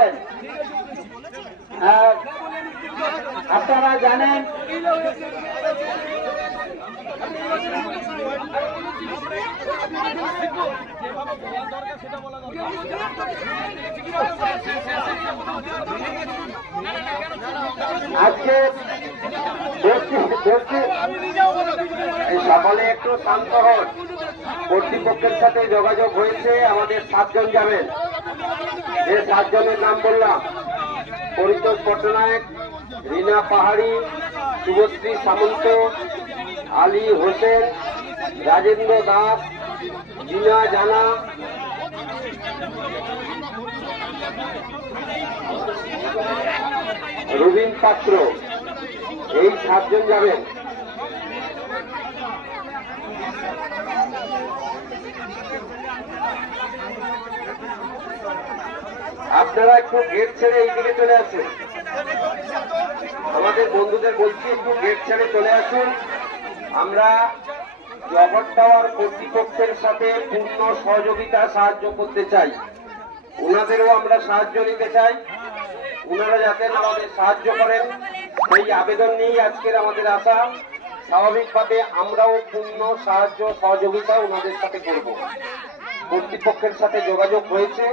করেন। আপনারা জানেন আজকে সকলে একটু শান্ত হন। কর্তৃপক্ষের সাথে যোগাযোগ হয়েছে, আমাদের 7 জন যাবেন। যে 7 জনের নাম বললাম: পরিতোষ পট্টনায়ক, রীনা পাহাড়ি, শুভশ্রী সামন্ত, আলী হোসেন, রাজেন্দ্র দাস, জিনা জানা, রবীন পাত্র। এই 7 জন যাবেন। আপনারা একটু গেট ছেড়ে এই দিকে চলে আসুন। আমাদের বন্ধুদের বলছি একটু গেট ছেড়ে চলে আসুন। আমরা জগৎ টাওয়ার কর্তৃপক্ষের সাথে পূর্ণ সহযোগিতা সাহায্য করতে চাই। ওনাদেরও আমরা সাহায্য নিতে চাই। ওনারা যাতে আমাদের সাহায্য করেন সেই আবেদন নিয়েই আজকের আমাদের আসা। স্বাভাবিকভাবে আমরাও পূর্ণ সাহায্য সহযোগিতা ওনাদের সাথে করব। কর্তৃপক্ষের সাথে যোগাযোগ হয়েছে।